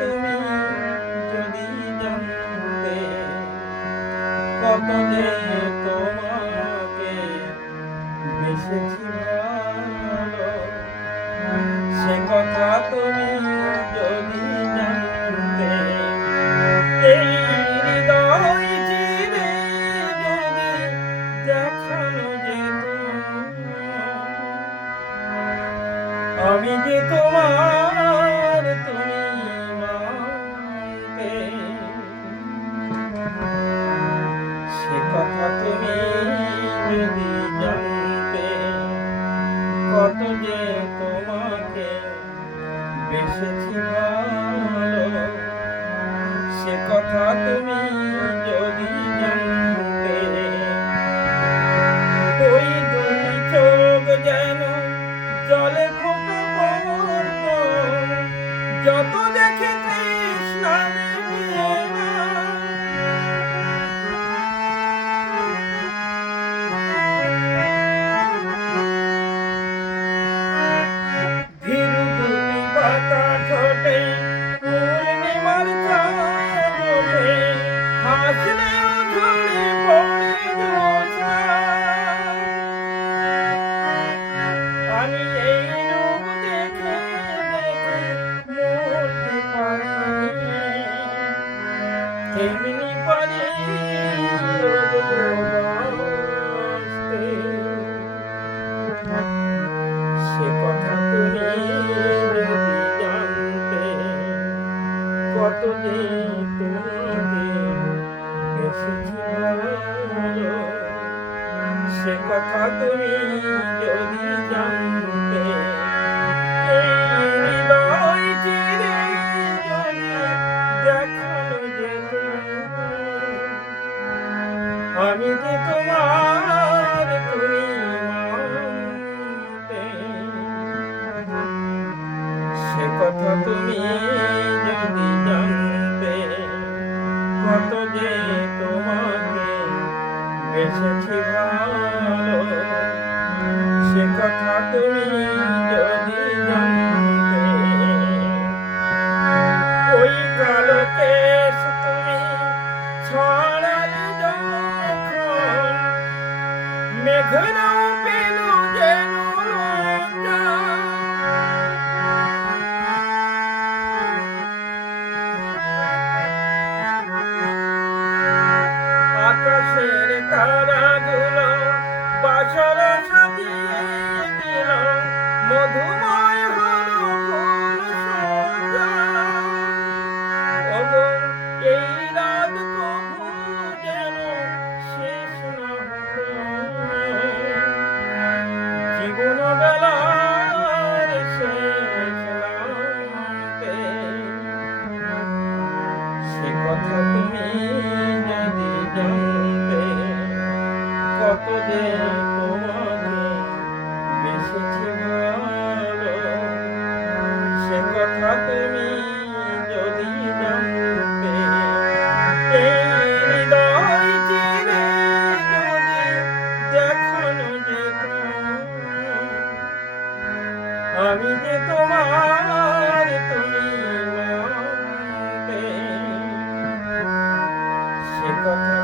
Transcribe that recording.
তুমি যদি জানতে, কত যে তোমাকে বেসেছি ভালো, সে কথা তুমি যদি জানতে, এই হৃদয় চিরে যদি দেখানো যেত, আমি যে তোমার তুমি মানতে, সে কথা তুমি যদি জানতে, কত যে তোমাকে বেসেছি ভালো, সে কথা তুমি যদি জানতে, ওই দুই চোখ যেন জলে ফোটে পড়ত, যত দেখে তৃষ্ণা মিটিয়ে না, ধীরু দুটি পাতা ঠোঁটে পূর্ণিমার চাঁদ ওঠে, হাসলেও ঝরে পড়ে জ্যোৎস্না। আমি এই রূপ দেখে দেখে মরতে পারি, তেমনি পারি বাঁচতে, সে কথা তুমি যদি জানতে, কত যে তোমাকে বেসেছি ভালো, সে কথা তুমি যদি জানতে, এই হৃদয় চিরে যদি দেখানো যেত, আমি যে তোমার তুমি মানতে, সে কথা তুমি যদি জানতে, কত যে তোমাকে বেসেছি ভালো, সে কথা তুমি যদি জানতে, ওই কালো কেশ তুমি ছড়ালে যখন, মেঘনাও পেল যেন লজ্জা, আকাশের তারাগুলো বাসর সাজিয়ে দিল, মধুময় হলো ফুল সজ্জা। ওগো এই রাত কবু যেন শেষ না হতো, জীবন বেলার শেষ নামতে, সে কথা তুমি যদি জানতে, কত যে তোমাকে বেসেছি ভালো, সে কথা তুমি যদি জানতে, এই হৃদয় চিরে যদি দেখানো যেত, আমি যে তোমার তুমি মানতে, সে কথা